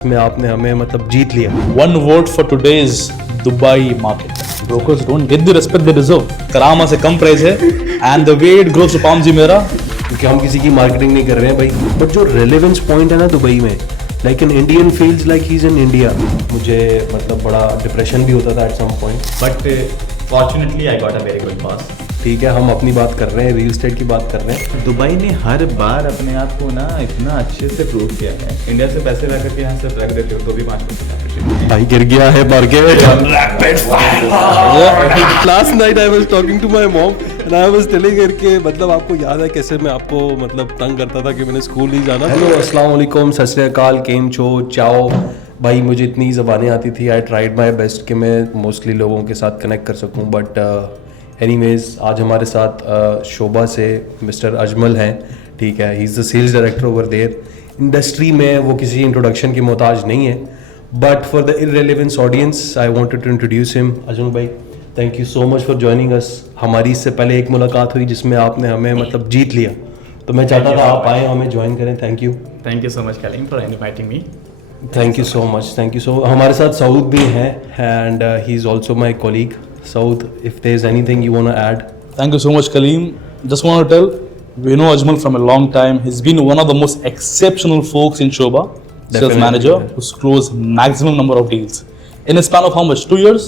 में आपने हमें मतलब जीत लिया। One vote for today's Dubai market. Brokers don't get the respect they deserve. करामा से कम प्राइस है and the way it grows to Palm Jumeirah. क्योंकि हम किसी की मार्केटिंग नहीं कर रहे हैं भाई, बट जो रेलेवेंस पॉइंट है ना दुबई में, like an Indian feels like he is in India. मुझे मतलब बड़ा डिप्रेशन भी होता था at some point, but fortunately I got a very good boss. ठीक है हम अपनी बात कर रहे हैं, रियल एस्टेट की बात कर रहे हैं। दुबई ने हर बार अपने आप को ना इतना अच्छे से प्रूव किया है। इंडिया से पैसे ला करके यहाँ सिर्फ रख देते हो तो भी 5% एप्रिशिएट। भाई गिर गया है market. Last night I was talking to my mom and I was telling her कि मतलब आपको याद है कैसे मैं आपको मतलब तंग करता था कि मैंने स्कूल नहीं जाना। हेलो अस्सलाम वालेकुम, सत श्री अकाल, केम छो, चाओ। भाई मुझे इतनी ज़बानें आती थी, आई ट्राइड माई बेस्ट कि मैं मोस्टली लोगों के साथ कनेक्ट कर सकूं, बट एनीवेज आज हमारे साथ शोभा से मिस्टर अजमल हैं। ठीक है, he is the sales director over there. Industry में वो किसी इंट्रोडक्शन की मोहताज नहीं है, but for the irrelevance audience I wanted to introduce him. Ajmal भाई thank you so much for joining us. हमारी इससे पहले एक मुलाकात हुई जिसमें आपने हमें मतलब जीत लिया, तो मैं चाहता था आप आए हमें ज्वाइन करें। Thank you so much Kaleem for inviting me. Thank you so much, thank you so. हमारे साथ सऊद भी हैं and he is also my colleague. Saud, if there's anything you want to add. Thank you so much, Kaleem. Just want to tell, we know Ajmal from a long time. He's been one of the most exceptional folks in Shobha, sales manager, who's closed maximum number of deals. In a span of how much? 2 years?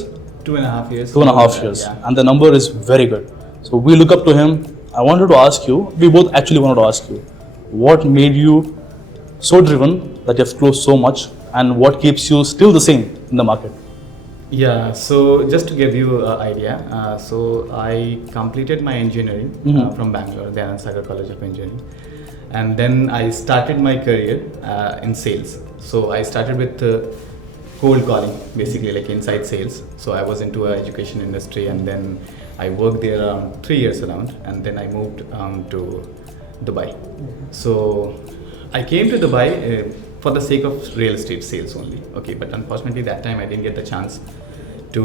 2.5 years. 2.5 years. Yeah. And the number is very good. So we look up to him. I wanted to ask you, we both actually wanted to ask you, what made you so driven that you have closed so much, and what keeps you still the same in the market? Yeah, so just to give you an idea, so I completed my engineering from Bangalore, Dayanand Sagar College of Engineering, and then I started my career in sales. So I started with cold calling, basically like inside sales. So I was into education industry, and then I worked there around 3 years around, and then I moved to Dubai. So I came to Dubai for the sake of real estate sales only, okay, but unfortunately that time I didn't get the chance to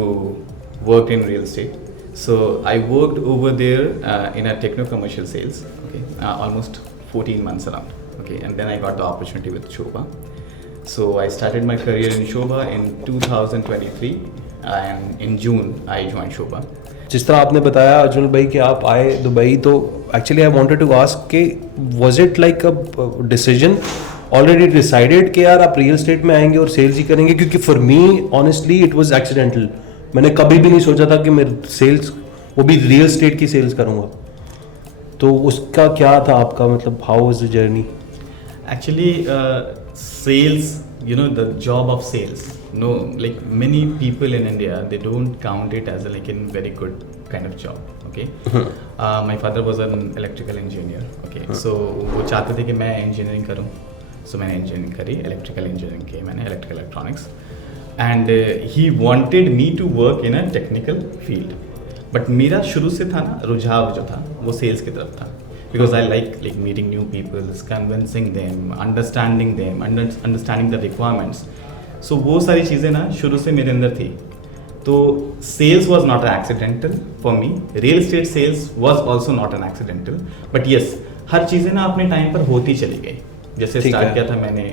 work in real estate. So I worked over there in a techno-commercial sales, okay, almost 14 months around, okay, and then I got the opportunity with Shobha. So I started my career in Shobha in 2023, and in June I joined Shobha. जिस तरह आपने बताया अजमल भाई कि आप आए Dubai, तो actually I wanted to ask कि was it like a decision already decided कि यार आप रियल एस्टेट में आएंगे और सेल्स ही करेंगे? क्योंकि for me honestly it was accidental. मैंने कभी भी नहीं सोचा था कि मैं सेल्स, वो भी रियल एस्टेट की सेल्स करूँगा। तो उसका क्या था आपका मतलब, how was the journey? Actually, sales, you know, the job of sales, no, like many people in India, they don't count it as a like a very good kind of job, okay. My father was an electrical engineer, okay, so वो चाहते थे कि मैं engineering करूँ, so मैंने engineering करी, electrical engineering की मैंने, electrical electronics, and he wanted me to work in a technical field, but मेरा शुरू से था ना रुझाव जो था वो sales की तरफ था. Because I like meeting new people, convincing them, understanding them, understanding the requirements. So वो सारी चीज़ें ना शुरू से मेरे अंदर थी. तो sales was not an accidental for me. Real estate sales was also not an accidental. But yes, हर चीज़ें ना अपने टाइम पर होती चली गई. जैसे स्टार्ट किया था मैंने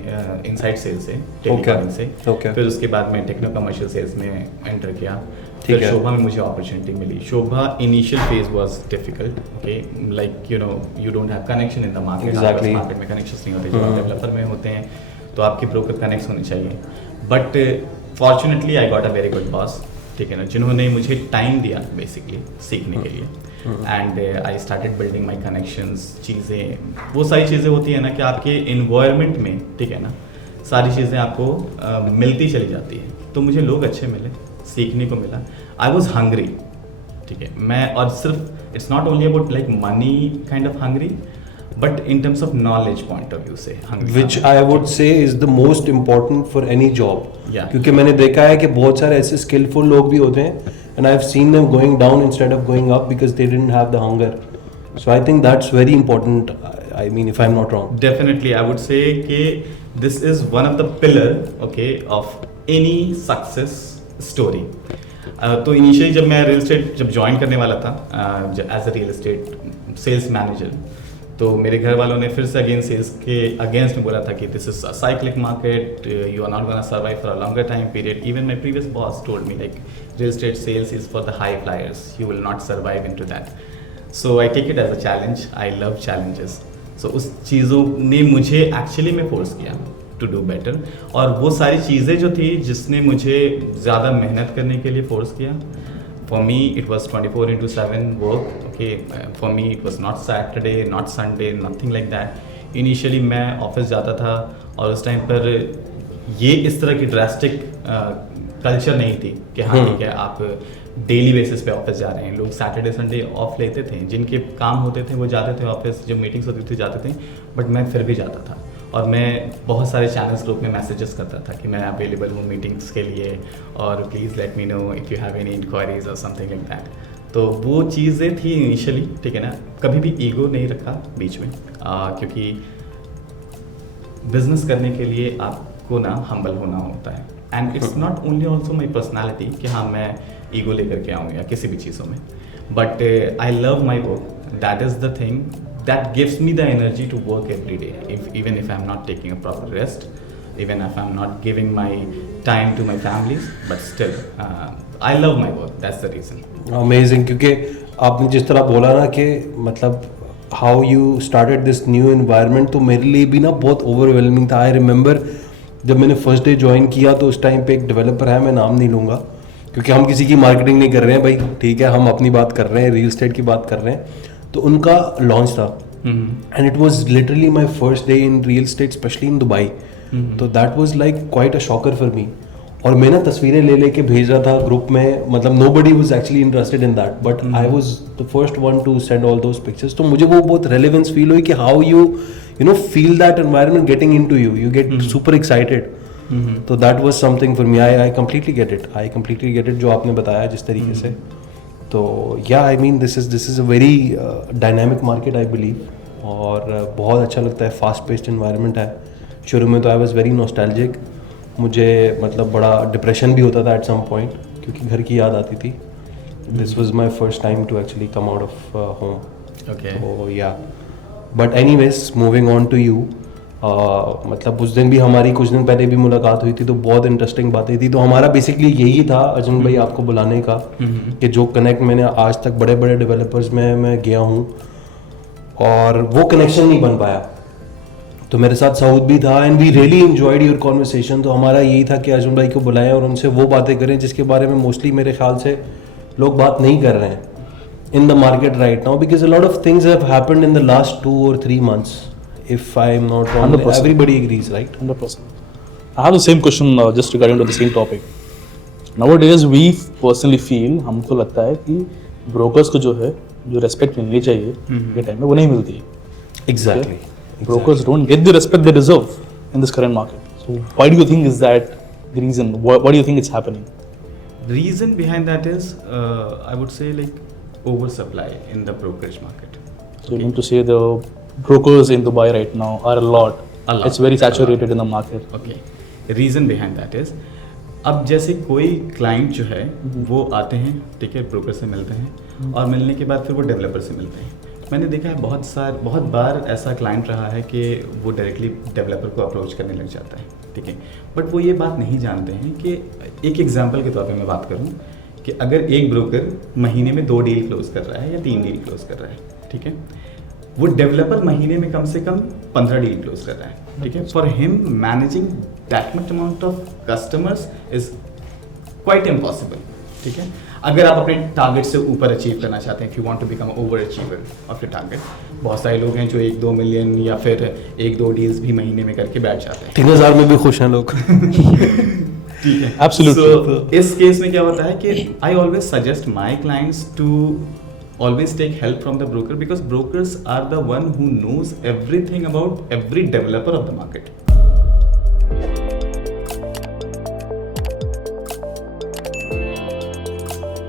इनसाइड सेल्स से, टेलीकॉलिंग से, फिर उसके बाद मैं टेक्नो कमर्शियल सेल्स में एंटर किया. फिर शोभा में मुझे अपॉर्चुनिटी मिली. Sobha initial phase was difficult, okay, like you know you don't have connection in the market. Market में कनेक्शंस नहीं होते. जो आप डेवलपर में होते हैं तो आपके ब्रोकर कनेक्ट होने चाहिए. But fortunately I got a very good boss, ठीक है ना, जिन्होंने मुझे टाइम दिया बेसिकली सीखने के लिए. And I started building my connections. चीज़ें, वो सारी चीज़ें होती है ना कि आपके इन्वायरमेंट में, ठीक है ना, सारी चीज़ें आपको मिलती चली जाती है. तो मुझे लोग अच्छे मिले, सीखने को मिला. आई वॉज हंग्री, ठीक है, मैं, और सिर्फ it's not only about like money kind of hungry, but in terms of knowledge point of view से hungry, which I would say is the most important for any job. क्योंकि मैंने देखा है कि बहुत सारे ऐसे स्किलफुल लोग भी होते हैं and I've seen them going down instead of going up because they didn't have the hunger. So I think that's very important. I mean, if I'm not wrong. Definitely, I would say कि this is one of the pillar, okay, of any success story. तो initially जब मैं real estate जब join करने वाला था as a real estate sales manager, तो मेरे घर वालों ने फिर से अगेन सेल्स के अगेंस्ट में बोला था कि this is a cyclic market, you are not gonna survive for a longer time period. Even my previous boss told me like real estate sales is for the high flyers, you will not survive into that. So I take it as a challenge, I love challenges. So उस चीज़ों ने मुझे actually में force किया to do better. और वो सारी चीज़ें जो थी जिसने मुझे ज़्यादा मेहनत करने के लिए फोर्स किया. For me, it was 24/7 work. Okay, for me it was not Saturday, not Sunday, nothing like that. Initially मैं ऑफिस जाता था और उस टाइम पर ये इस तरह की ड्रास्टिक कल्चर नहीं थी कि हाँ ठीक है आप डेली बेसिस पे ऑफिस जा रहे हैं. लोग सैटरडे संडे ऑफ लेते थे, जिनके काम होते थे वो जाते थे ऑफिस, जो मीटिंग्स होती थी जाते थे. बट मैं फिर भी जाता था और मैं बहुत सारे चैनल्स ग्रुप में मैसेजेस करता था कि मैं अवेलेबल हूँ मीटिंग्स के लिए और please let me know if you have any enquiries or something like that. तो वो चीज़ें थी इनिशियली, ठीक है ना. कभी भी ईगो नहीं रखा बीच में, क्योंकि बिजनेस करने के लिए आपको ना हम्बल होना होता है. And it's not only also my personality कि हाँ मैं ईगो लेकर के आऊँ या किसी भी चीज़ों में. But I love my work, that is the thing that gives me the energy to work every day, even if I'm not taking a proper rest, even if I'm not giving my time to my families, but still I love my work. That's the reason. Amazing. क्योंकि आपने जिस तरह बोला ना कि मतलब how you started this new environment, तो मेरे लिए भी ना बहुत overwhelming था. I remember जब मैंने फर्स्ट डे ज्वाइन किया तो उस टाइम पे एक डेवलपर है, मैं नाम नहीं लूँगा क्योंकि हम किसी की मार्केटिंग नहीं कर रहे हैं भाई, ठीक है, हम अपनी बात कर रहे हैं, रियल एस्टेट की बात कर रहे हैं. तो उनका लॉन्च था and it was literally my first day in real estate, specially in Dubai. तो that was like quite a shocker for me. और मैं ना तस्वीरें ले लेके भेज रहा था ग्रुप में, मतलब nobody was actually interested in that, but I was the first one to send all those pictures. तो मुझे वो बहुत रेलेवेंस फील हुई कि how you know feel that environment getting into you, you get super excited. तो that was something for me. I completely get it जो आपने बताया जिस तरीके से. तो yeah I mean this is a very dynamic market I believe, और बहुत अच्छा लगता है. फास्ट पेस्ड एनवायरनमेंट है. शुरू में तो आई वाज वेरी नॉस्टैल्जिक, मुझे मतलब बड़ा डिप्रेशन भी होता था एट सम पॉइंट क्योंकि घर की याद आती थी. This was my first time to actually come out of home. तो या but anyways moving on to you, मतलब उस दिन भी हमारी कुछ दिन पहले भी मुलाकात हुई थी तो बहुत इंटरेस्टिंग बातें थी. तो हमारा बेसिकली यही था अर्जुन भाई आपको बुलाने का कि जो कनेक्ट मैंने आज तक बड़े बड़े डेवलपर्स में मैं गया हूँ और वो कनेक्शन नहीं बन पाया. तो मेरे साथ सऊद भी था and we really enjoyed your conversation. तो हमारा यही था कि अर्जुन भाई को बुलाएं और उनसे वो बातें करें जिसके बारे में मोस्टली मेरे ख्याल से लोग बात नहीं कर रहे हैं इन the market right now, because a lot of things have happened in the last 2 or 3 months. If I am not wrong, 100%. everybody agrees, right? 100%. I have the same question just regarding to the same topic. Nowadays, we personally feel, हमको लगता है कि brokers को जो है, जो respect मिलनी चाहिए ये टाइम में वो नहीं मिलती. Exactly. Brokers don't get the respect they deserve in this current market. So why do you think is that the reason? Why do you think it's happening? The reason behind that is, I would say like oversupply in the brokerage market. So you mean to say the brokers in Dubai right now are a lot. It's very saturated in the market. Okay. Reason behind that is, अब जैसे कोई client जो है वो आते हैं, ठीक है, ब्रोकर से मिलते हैं और मिलने के बाद फिर वो डेवलपर से मिलते हैं. मैंने देखा है बहुत बार ऐसा क्लाइंट रहा है कि वो डायरेक्टली डेवलपर को अप्रोच करने लग जाता है, ठीक है. बट वो ये बात नहीं जानते हैं कि एक एग्जांपल के तौर पे मैं बात करूं कि अगर एक ब्रोकर महीने में 2 डील क्लोज कर रहा है या 3 डील क्लोज कर रहा है, ठीक है, वो डेवलपर महीने में कम से कम 15 डील क्लोज कर रहा है, ठीक है. For him managing that much amount of customers is quite impossible, ठीक है. अगर आप अपने टारगेट से ऊपर अचीव करना चाहते हैं, if you want to become over achiever of your target, बहुत सारे लोग हैं जो 1-2 मिलियन या फिर 1-2 डील्स भी महीने में करके बैठ जाते हैं. 3000 में भी खुश हैं लोग. ठीक है, Absolutely. So, इस केस में क्या होता है कि I always suggest my clients to always take help from the broker because brokers are the one who knows everything about every developer of the market.